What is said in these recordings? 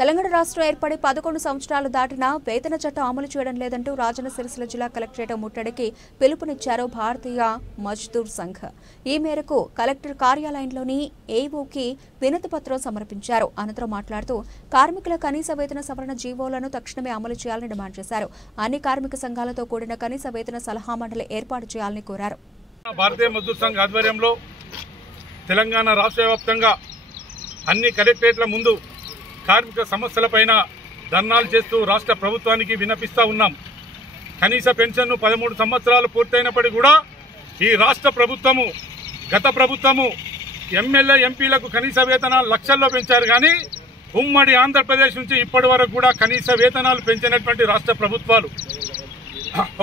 తెలంగాణ రాష్ట్రం ఏర్పడి 11 సంవత్సరాలు దాటినా వేతన చట్టం అమలు చేయడం లేదంటూ రాజన్న సిరిసిల్ల జిల్లా కలెక్టరేట్ ముట్టడికి పిలుపునిచ్చారు భారతీయ మజ్దూర్ సంఘ్. ఈ మేరకు కలెక్టర్ కార్యాలయంలోని ఏఓకి వినతి పత్రం సమర్పించారు. అనంతరం మాట్లాడుతూ కార్మికుల కనీస వేతన సవరణ జీవోలను తక్షణమే అమలు చేయాలని డిమాండ్ చేశారు. అన్ని కార్మిక సంఘాలతో కూడిన కనీస వేతన సలహా మండలి ఏర్పాటు చేయాలని కోరారు. భారతీయ మజ్దూర్ సంఘ్ ఆధ్వర్యంలో తెలంగాణ రాష్ట్ర వ్యాప్తంగా అన్ని కలెక్టరేట్ల ముందు కార్మిక సమస్యలపైన ధర్నాలు చేస్తూ రాష్ట్ర ప్రభుత్వానికి విన్నపిస్తా ఉన్నాం. కనీస పెన్షన్ను 13 సంవత్సరాలు పూర్తయినప్పటికీ కూడా ఈ రాష్ట్ర ప్రభుత్వము గత ప్రభుత్వము ఎమ్మెల్యే ఎంపీలకు కనీస వేతనాలు లక్షల్లో పెంచారు. కానీ ఉమ్మడి ఆంధ్రప్రదేశ్ నుంచి ఇప్పటి వరకు కూడా కనీస వేతనాలు పెంచినటువంటి రాష్ట్ర ప్రభుత్వాలు.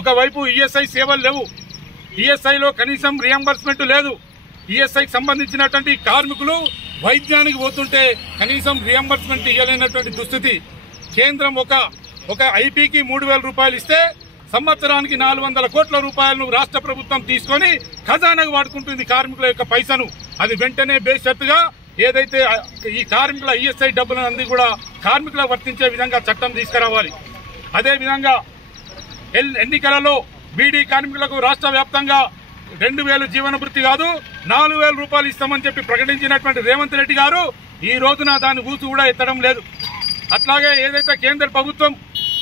ఒకవైపు ఈఎస్ఐ సేవలు లేవు, ఈఎస్ఐలో కనీసం రియంబర్స్మెంట్ లేదు. ఈఎస్ఐకి సంబంధించినటువంటి కార్మికులు వైద్యానికి పోతుంటే కనీసం రియంబర్స్మెంట్ ఇవ్వలేనటువంటి దుస్థితి. కేంద్రం ఒక ఐపీకి 3,000 రూపాయలు ఇస్తే సంవత్సరానికి 400 కోట్ల రూపాయలను రాష్ట్ర ప్రభుత్వం తీసుకొని ఖజానాకు వాడుకుంటుంది కార్మికుల యొక్క పైసను. అది వెంటనే బేషరతుగా ఏదైతే ఈ కార్మికుల ఈఎస్ఐ డబ్బులను అంది కూడా కార్మికులకు వర్తించే విధంగా చట్టం తీసుకురావాలి. అదేవిధంగా ఎన్నికలలో బీడీ కార్మికులకు రాష్ట్ర వ్యాప్తంగా 2,000 జీవన భృతి కాదు 4,000 రూపాయలు ఇస్తామని చెప్పి ప్రకటించినటువంటి రేవంత్ రెడ్డి గారు ఈ రోజున దాని ఊసు కూడా ఎత్తడం లేదు. అట్లాగే ఏదైతే కేంద్ర ప్రభుత్వం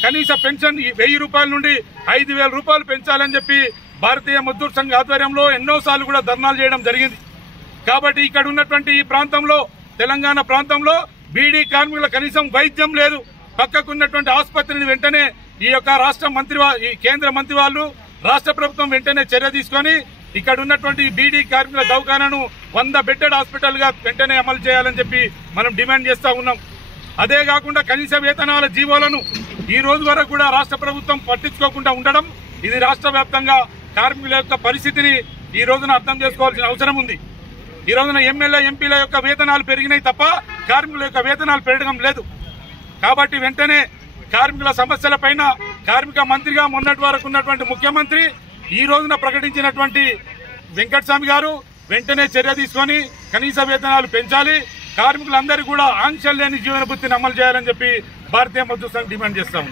కనీస పెన్షన్ 1,000 రూపాయల నుండి 5,000 రూపాయలు పెంచాలని చెప్పి భారతీయ మజ్దూర్ సంఘ్ ఆధ్వర్యంలో ఎన్నోసార్లు కూడా ధర్నాలు చేయడం జరిగింది. కాబట్టి ఇక్కడ ఉన్నటువంటి ఈ ప్రాంతంలో తెలంగాణ ప్రాంతంలో బీడీ కార్మికుల కనీసం వైద్యం లేదు. పక్కకున్నటువంటి ఆసుపత్రిని వెంటనే ఈ యొక్క ఈ కేంద్ర మంత్రి వాళ్ళు రాష్ట్ర ప్రభుత్వం వెంటనే చర్య తీసుకొని ఇక్కడ ఉన్నటువంటి బీడీ కార్మికుల దవాఖానాను 100 బెడ్డెడ్ హాస్పిటల్ గా వెంటనే అమలు చేయాలని చెప్పి మనం డిమాండ్ చేస్తా ఉన్నాం. అదే కాకుండా కనీస వేతనాల జీవోలను ఈ రోజు వరకు కూడా రాష్ట్ర ప్రభుత్వం పట్టించుకోకుండా ఉండడం, ఇది రాష్ట్ర వ్యాప్తంగా కార్మికుల యొక్క పరిస్థితిని ఈ రోజున అర్థం చేసుకోవాల్సిన అవసరం ఉంది. ఈ రోజున ఎమ్మెల్యే ఎంపీల యొక్క వేతనాలు పెరిగినాయి తప్ప కార్మికుల యొక్క వేతనాలు పెరగడం లేదు. కాబట్టి వెంటనే కార్మికుల సమస్యలపైన కార్మిక మంత్రిగా మొన్నటి వరకు ఉన్నటువంటి ముఖ్యమంత్రి ఈ రోజున ప్రకటించినటువంటి వెంకటస్వామి గారు వెంటనే చర్య తీసుకొని కనీస వేతనాలు పెంచాలి, కార్మికులందరూ కూడా ఆంక్షలు లేని జీవన భృతిని అమలు చేయాలని చెప్పి భారతీయ మజ్దూర్ సంఘ్ డిమాండ్ చేస్తాము.